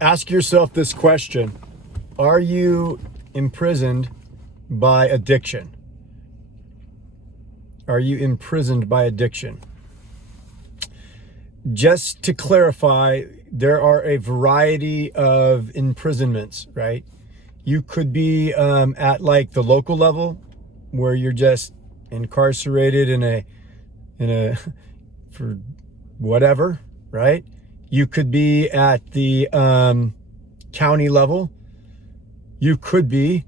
Ask yourself this question. Are you imprisoned by addiction? Are you imprisoned by addiction? Just to clarify, there are a variety of imprisonments, right? You could be at like the local level where you're just incarcerated in a for whatever, right? You could be at the county level. You could be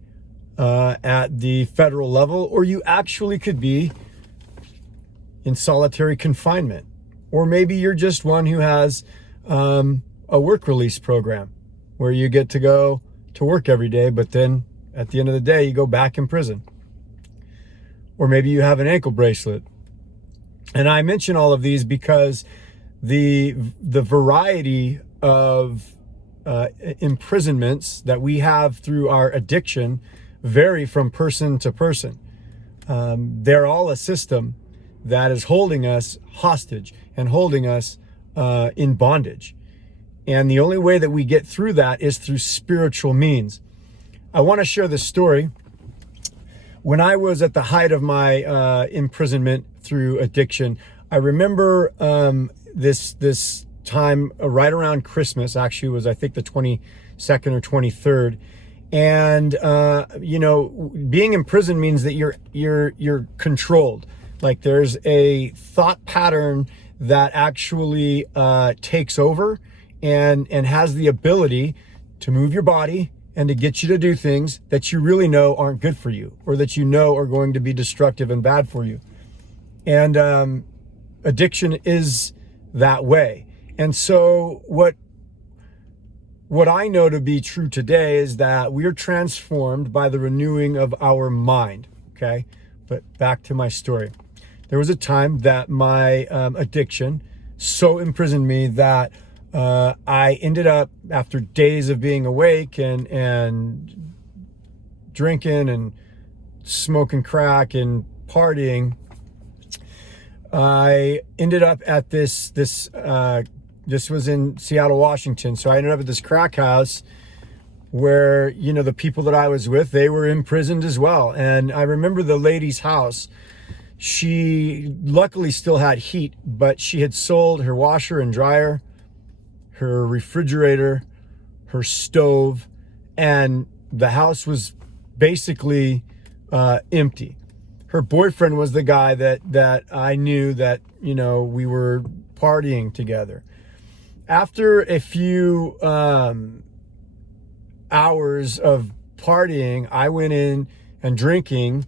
at the federal level, or you actually could be in solitary confinement. Or maybe you're just one who has a work release program where you get to go to work every day, but then at the end of the day, you go back in prison. Or maybe you have an ankle bracelet. And I mention all of these because the variety of imprisonments that we have through our addiction vary from person to person. They're all a system that is holding us hostage and holding us in bondage. And the only way that we get through that is through spiritual means. I want to share this story. When I was at the height of my imprisonment through addiction, I remember this time right around Christmas. Actually, it was I think the 22nd or 23rd. And being in prison means that you're controlled. Like there's a thought pattern that actually takes over and has the ability to move your body and to get you to do things that you really know aren't good for you, or that you know are going to be destructive and bad for you. And addiction is that way. And so what I know to be true today is that we are transformed by the renewing of our mind. Okay, but back to my story. There was a time that my addiction so imprisoned me that I ended up, after days of being awake and drinking and smoking crack and partying, I ended up at this was in Seattle, Washington. So I ended up at this crack house where, the people that I was with, they were imprisoned as well. And I remember the lady's house. She luckily still had heat, but she had sold her washer and dryer, her refrigerator, her stove, and the house was basically empty. Her boyfriend was the guy that I knew that, we were partying together. After a few hours of partying, I went in and drinking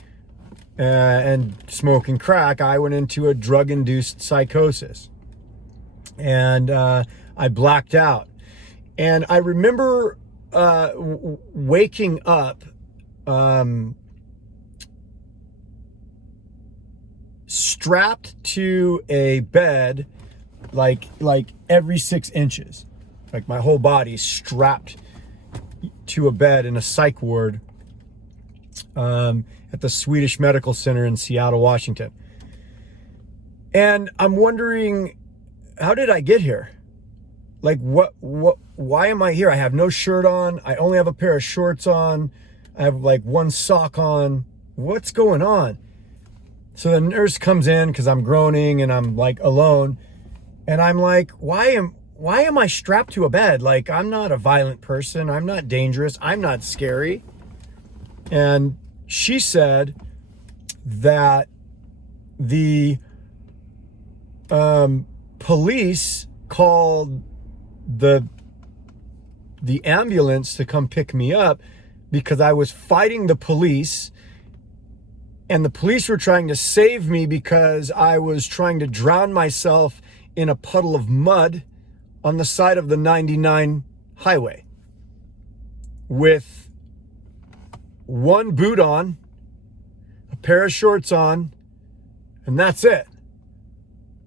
and smoking crack. I went into a drug-induced psychosis. And I blacked out. And I remember waking up strapped to a bed like every 6 inches. Like my whole body strapped to a bed in a psych ward at the Swedish Medical Center in Seattle, Washington. And I'm wondering, how did I get here? Like, why am I here? I have no shirt on. I only have a pair of shorts on. I have like one sock on. What's going on? So the nurse comes in because I'm groaning and I'm like alone. And I'm like, why am I strapped to a bed? Like, I'm not a violent person. I'm not dangerous. I'm not scary. And she said that the police called the ambulance to come pick me up because I was fighting the police, and the police were trying to save me because I was trying to drown myself in a puddle of mud on the side of the 99 highway with one boot on, a pair of shorts on, and that's it.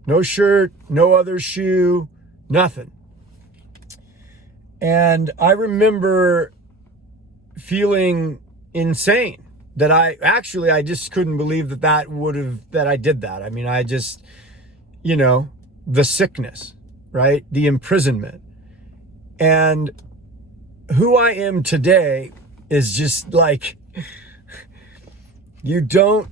No shirt, no other shoe, nothing. And I remember feeling insane that I just couldn't believe that I did that. I mean, I just, the sickness, right? The imprisonment. And who I am today is just like, you don't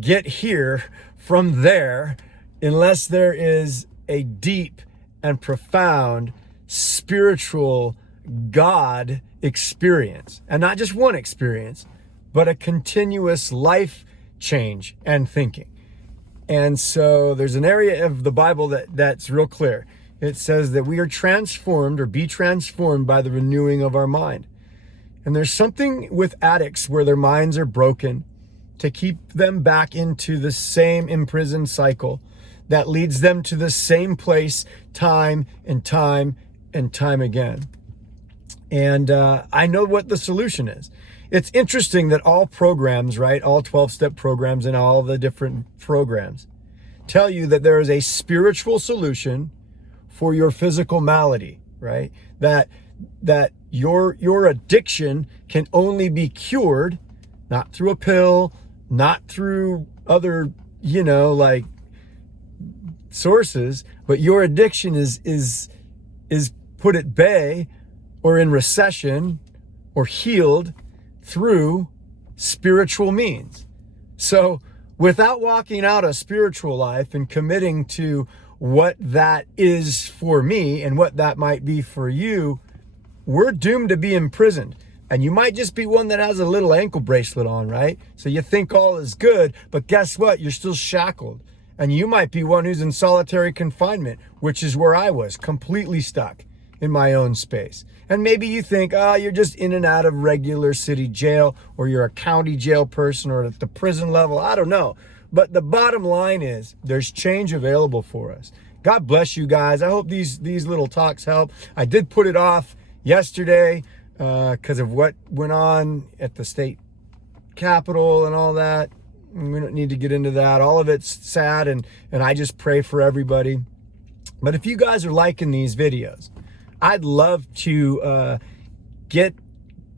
get here from there unless there is a deep and profound spiritual God experience. And not just one experience, but a continuous life change and thinking. And so there's an area of the Bible that's real clear. It says that we are transformed, or be transformed, by the renewing of our mind. And there's something with addicts where their minds are broken to keep them back into the same imprisoned cycle that leads them to the same place time and time and time again. And I know what the solution is. It's interesting that all programs, right, all 12-step programs and all the different programs tell you that there is a spiritual solution for your physical malady, right? That your addiction can only be cured, not through a pill, not through other, like sources, but your addiction is put at bay or in recession or healed through spiritual means. So without walking out a spiritual life and committing to what that is for me and what that might be for you, we're doomed to be imprisoned. And you might just be one that has a little ankle bracelet on, right? So you think all is good, but guess what? You're still shackled. And you might be one who's in solitary confinement, which is where I was, completely stuck in my own space. And maybe you think, you're just in and out of regular city jail, or you're a county jail person, or at the prison level. I don't know. But the bottom line is there's change available for us. God bless you guys. I hope these little talks help. I did put it off yesterday because of what went on at the state capitol and all that. We don't need to get into that. All of it's sad, and I just pray for everybody. But if you guys are liking these videos, I'd love to get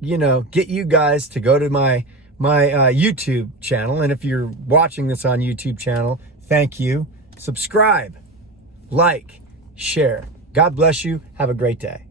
you guys to go to my YouTube channel. And if you're watching this on YouTube channel, thank you. Subscribe, like, share. God bless you. Have a great day.